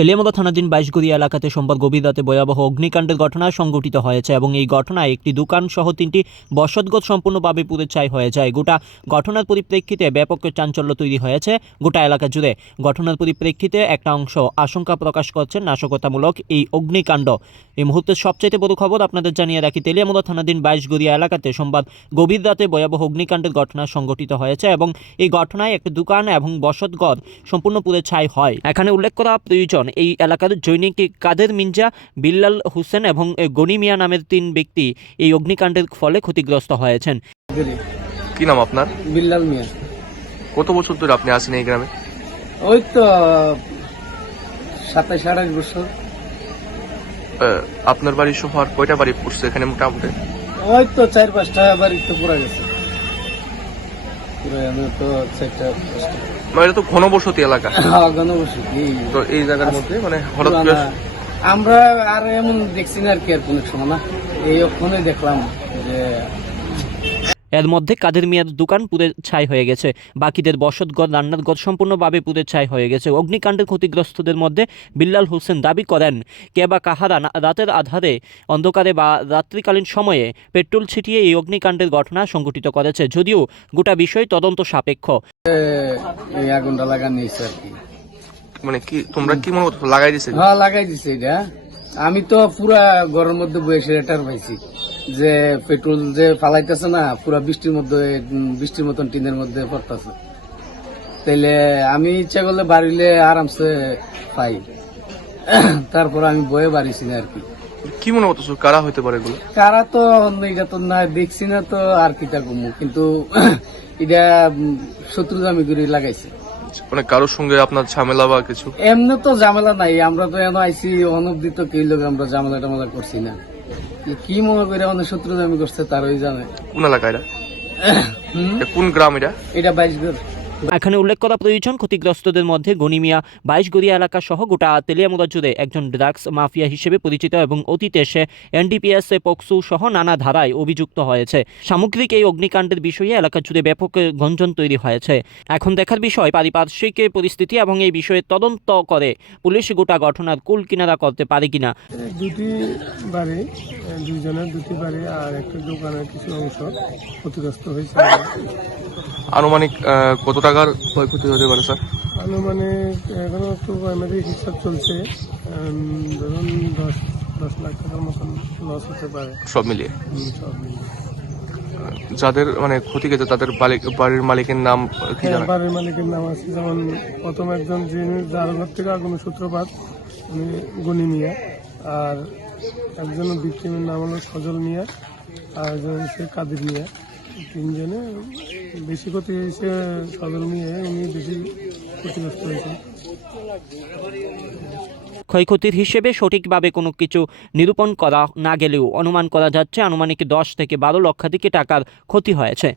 তেলিয়ামদা থানাধীন বাইশগড়িয়া এলাকাতে সোমবার গভীর রাতে ভয়াবহ অগ্নিকাণ্ডের ঘটনা সংঘটিত হয়েছে এবং এই ঘটনায় একটি দোকান সহ তিনটি বসতগত সম্পূর্ণভাবে পুড়ে ছাই হয়ে যায়। গোটা ঘটনার পরিপ্রেক্ষিতে ব্যাপক চাঞ্চল্য তৈরি হয়েছে গোটা এলাকা জুড়ে। ঘটনার পরিপ্রেক্ষিতে একটা অংশ আশঙ্কা প্রকাশ করছেন নাশকতামূলক এই অগ্নিকাণ্ড। এই মুহূর্তের সবচাইতে বড় খবর আপনাদের জানিয়ে রাখি তেলিয়ামদা থানাধীন বাইশগড়িয়া এলাকাতে সোমবার গভীর রাতে ভয়াবহ অগ্নিকাণ্ডের ঘটনা সংঘটিত হয়েছে এবং এই ঘটনায় একটি দোকান এবং বসতঘর সম্পূর্ণ পুড়ে ছাই হয়। এখানে উল্লেখ করা প্রয়োজন এই এলাকার জৈনিক কাদের মির্জা বিল্লাল হোসেন এবং গনি মিয়া নামের তিন ব্যক্তি এই অগ্নিকাণ্ডের ফলে ক্ষতিগ্রস্ত হয়েছেন। কি নাম আপনার? বিল্লাল মিয়া। কত বছর ধরে আপনি আসেন এই গ্রামে? ওই তো সাতাশ আঠাশ বছর। আহ, আপনার বাড়ি সহ আর কয়টা বাড়ি পড়ছে এখানে মোটামুটি? ওই তো চার পাঁচটা বাড়ি তো পুরা গেছে। তো মানে এটা তো ঘনবসতি এলাকা। ঘনবসতি। গণবসতি তো এই জায়গার মধ্যে মানে হঠাৎ করে আমরা আর এমন দেখছি না আর কি আর কোনো সময় না। এই ওখানে দেখলাম যে এর মধ্যে কাদের মিয়ার দোকান পুড়ে ছাই হয়ে গেছে। বাকিদের বসতঘর রান্নার ঘর সম্পূর্ণভাবে পুড়ে ছাই হয়ে গেছে। অগ্নিকাণ্ডের ক্ষতিগ্রস্তদের মধ্যে বিল্লাল হোসেন দাবি করেন কে বা কাহারা রাতের আধারে অন্ধকারে বা রাত্রিকালীন সময়ে পেট্রোল ছিটিয়ে এই অগ্নিকাণ্ডের ঘটনা সংঘটিত করেছে। যদিও গোটা বিষয় তদন্ত সাপেক্ষ। এই আগুনটা লাগানো আর কি। মানে কি তোমরা কি মনে লাগাই দিছে হ্যাঁ লাগাই দিছে এটা। আমি তো পুরা ঘরের মধ্যে বসে রেটার পাইছি। যে পেট্রোল যে ফালাইতেছে না পুরা বৃষ্টির মধ্যে বৃষ্টির মতন টিনের মধ্যে পড়তেছে। তাইলে আমি ইচ্ছা করলে বাড়িলে আরামসে পাই। তারপর আমি বয়ে বাড়িছি না আর কি। কি মনে করতেছো কারা হইতে পারে এগুলো? কারা তো এটা তো না দেখছি না তো আর কি তা কমু। কিন্তু এটা শত্রু আমি করে লাগাইছে। মানে কারোর সঙ্গে আপনার ঝামেলা বা কিছু? এমনি তো ঝামেলা নাই আমরা তো এনে আইসি অনবদিত কি লোক আমরা ঝামেলা টামেলা করছি না। কি মনে করে অনেক শত্রু আমি করছে তারই জানে। কোন এলাকা এটা? কোন গ্রাম এটা? এটা বাইশ ঘর। এখানে উল্লেখ করা প্রয়োজন ক্ষতিগ্রস্তদের মধ্যে গনিমিয়া, বাইশগড়িয়া এলাকা সহ গোটা তেলিয়ামুদা জুড়ে একজন ড্রাগস মাফিয়া হিসেবে পরিচিত এবং অতীতে সে এনডিপিএস, পক্সু সহ নানা ধারায় অভিযুক্ত হয়েছে। সামগ্রিক এই অগ্নিকাণ্ডের বিষয়ে এলাকা জুড়ে ব্যাপক গঞ্জন তৈরি হয়েছে। এখন দেখার বিষয়, পারিপার্শ্বিক পরিস্থিতি এবং এই বিষয়ে তদন্ত করে পুলিশ গোটা ঘটনার কুল কিনারা করতে পারে কিনা। দুটি দুইজনের দুটি আর একটা দোকানের কিছু অংশ ক্ষতিগ্রস্ত হয়েছে। আনুমানিক কত টাকার ক্ষয়ক্ষতি হতে পারে স্যার? আনুমানিক এখনও একটু প্রাইমারি হিসাব চলছে ধরুন দশ দশ লাখ টাকার মতন লস হতে পারে। সব মিলিয়ে? সব মিলিয়ে। যাদের মানে ক্ষতি গেছে তাদের বাড়ির মালিকের নাম কি হ্যাঁ, বাড়ির মালিকের নাম আছে যেমন প্রথম একজন যিনি যার ঘর থেকে আগুনের সূত্রপাত উনি গনি মিয়া আর একজন ভিক্টিমের নাম হলো সজল মিয়া আর একজন হচ্ছে কাদের মিয়া। তিনজনে বেশি ক্ষতি হয়েছে, সাধারণ উনি বেশি ক্ষতিগ্রস্ত হয়েছে। ক্ষয়ক্ষতির হিসেবে সঠিকভাবে কোনো কিছু নিরূপণ করা না গেলেও অনুমান করা যাচ্ছে, আনুমানিক দশ থেকে বারো লক্ষাধিক টাকার ক্ষতি হয়েছে।